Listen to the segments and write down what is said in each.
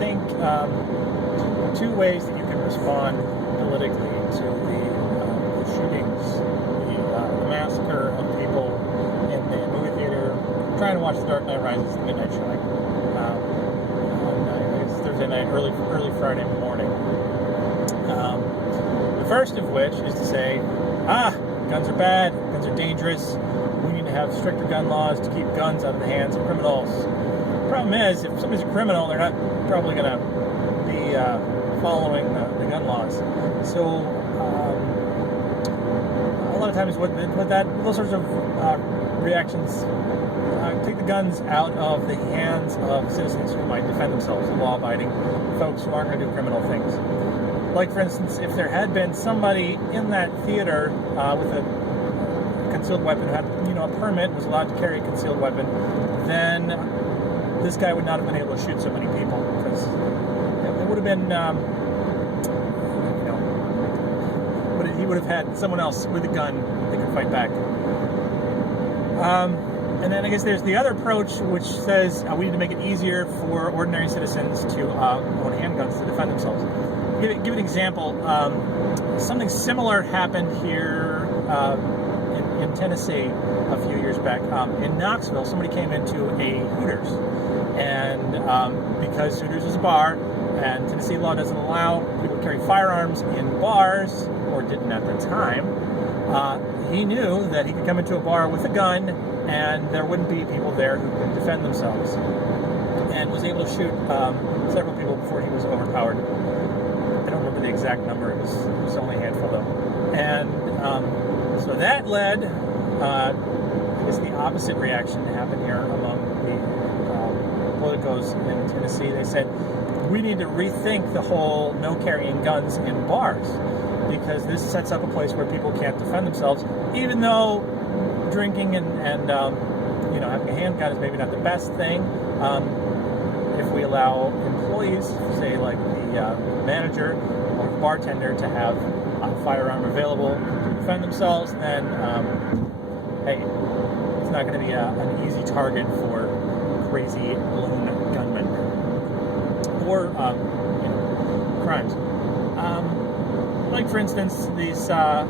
think two ways that you can respond politically to the shootings, the massacre of people in the movie theater trying to watch The Dark Knight Rises, the midnight showing, on Thursday night, early Friday morning. The first of which is to say, guns are bad, guns are dangerous, we need to have stricter gun laws to keep guns out of the hands of criminals. The problem is, if somebody's a criminal, they're not probably going to be following the gun laws. So a lot of times those sorts of reactions take the guns out of the hands of citizens who might defend themselves, law-abiding folks who aren't going to do criminal things. Like, for instance, if there had been somebody in that theater with a concealed weapon who had, a permit, was allowed to carry a concealed weapon, then this guy would not have been able to shoot so many people, because it would have been, he would have had someone else with a gun that could fight back. And then I guess there's the other approach, which says we need to make it easier for ordinary citizens to own handguns to defend themselves. Give an example. Something similar happened here in Tennessee a few years back. In Knoxville, somebody came into a Hooters, and because Hooters is a bar, and Tennessee law doesn't allow people to carry firearms in bars, or didn't at the time, he knew that he could come into a bar with a gun, and there wouldn't be people there who could defend themselves, and was able to shoot several people before he was overpowered. I don't remember the exact number, it was only a handful though. And so that led, I guess, the opposite reaction to happen here among the politicos in Tennessee. They said, we need to rethink the whole no carrying guns in bars, because this sets up a place where people can't defend themselves, even though drinking and having a handgun is maybe not the best thing. If we allow employees, say like the manager or the bartender, to have a firearm available to defend themselves, then hey, it's not going to be an easy target for crazy lone gunmen or crimes. Like, for instance, these. I'll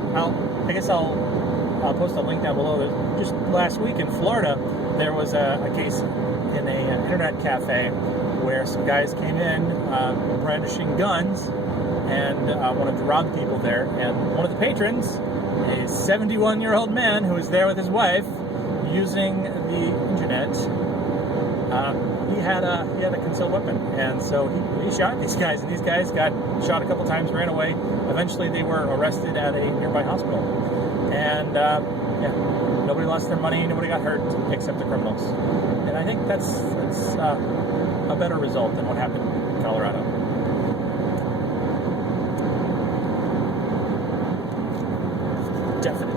post a link down below. Just last week in Florida, there was a case in an internet cafe where some guys came in brandishing guns and wanted to rob people there. And one of the patrons, a 71-year-old man who was there with his wife, using the internet, he had a concealed weapon, and so he shot these guys, and these guys got shot a couple times, ran away. Eventually, they were arrested at a nearby hospital, and nobody lost their money, nobody got hurt except the criminals. And I think that's a better result than what happened in Colorado. Definitely.